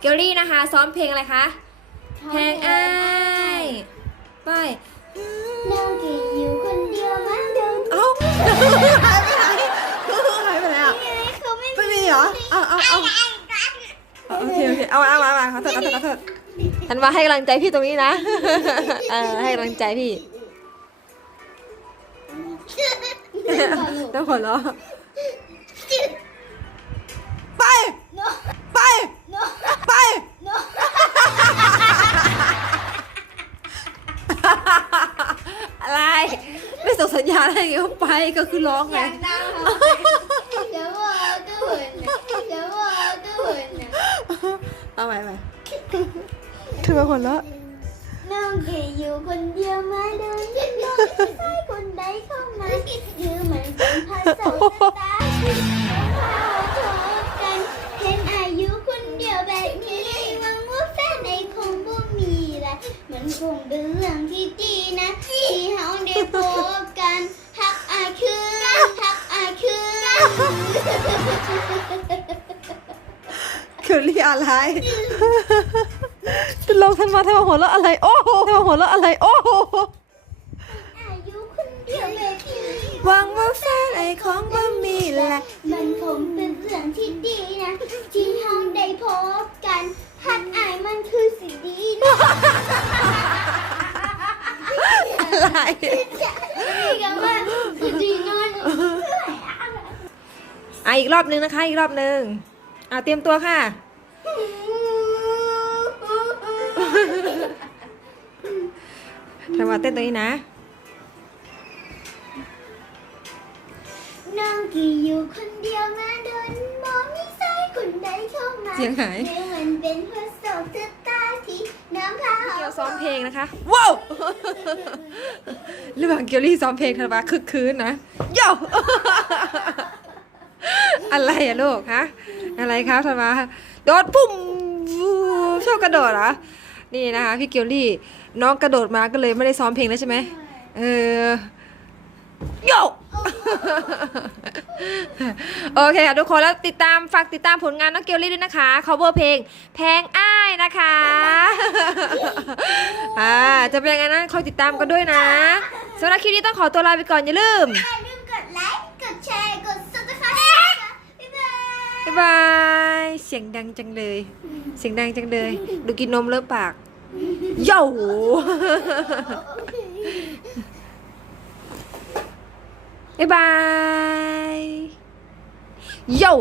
เกลลี่นะคะ ซ้อมเพลงอะไรคะเพลงอ้ายไปเราแค่อยู่คนเดียวเหมันเดิมเอ้าหายไปไหนหายไปไหนอะเขาไม่ไม่มีเหรอเอาเอาเอาเอาโอเคโอเคเอาเอามามาขอโทษขอโทษขอโทษฉันว่าให้กำลังใจพี่ตรงนี้นะเออให้กำลังใจพี่ ต้องหัวเราะ อะไรก็ไปก็คือร้องไงเดี๋ยวว่าก็เหมือนนะเดี๋ยวว่าก็เหมือนนะเอาใหม่ใหม่ถือว่าคนละน้องแค่อยู่คนเดียวเหมาเดิมน้องไม่ใช่คนใดเข้ามาหรือมันเป็นภาษาตาที่เราชอบกันเห็นอายุคนเดียวแบบนี้หวังว่าแฟนในคงบ่มีละมันคงเป็นเรื่องที่ดีนะที่เฮาได้พบ คือเรียกอะไรจะลงทันมาทำไมหัวเราะอะไร โอ้โหทำไมหัวเราะอะไร โอ้โหอายุคนเดียวแบบนี้หวังว่าแฟนไอ้ของบ่มีแหละ มันคงเป็นเรื่องที่ดีนะที่เฮาได้พบกันฮักอายมันคือสิ่งดีนะอะไรนี่ก็ว่าสิ่งดีนอนอะอีกรอบนึงนะคะ อีกรอบนึง อะเตรียมตัวค่ะทำมาเต้นตรงนี้นะ น้องกี่อยู่คนเดียวมาโดนมองไม่ใช่คนใดเข้ามาเสียงหายหรือมันเป็นเพราะโศกชะตาที่น้ำพาเกียวซ้อมเพลงนะคะ ว้าวระหว่างเกียวลี่ซ้อมเพลงธันวาคึกคืนนะโย่อะไรอะลูกฮะ อะไรครับธันวาโดดปุ่มชอบกระโดดเหรอนี่นะคะพี่เกียวลี่น้องกระโดดมาก็เลยไม่ได้ซ้อมเพลงแล้วใช่ไหมเออโยโอเคค่ะทุกคนแล้วติดตามฝากติดตามผลงานน้องเกียวลี่ด้วยนะคะ cover เพลงแพงอ้ายนะคะอ่าจะเป็นยังไงนั้นคอยติดตามกันด้วยนะสำหรับคลิปนี้ต้องขอตัวลาไปก่อนอย่าลืมอย่าลืมกดไลค์กดแชร์ กด subscribe บ๊ายบาย เสียงดังจังเลย เสียงดังจังเลย ดูกินนมเลิกปากเย่บ๊ายบาย โย่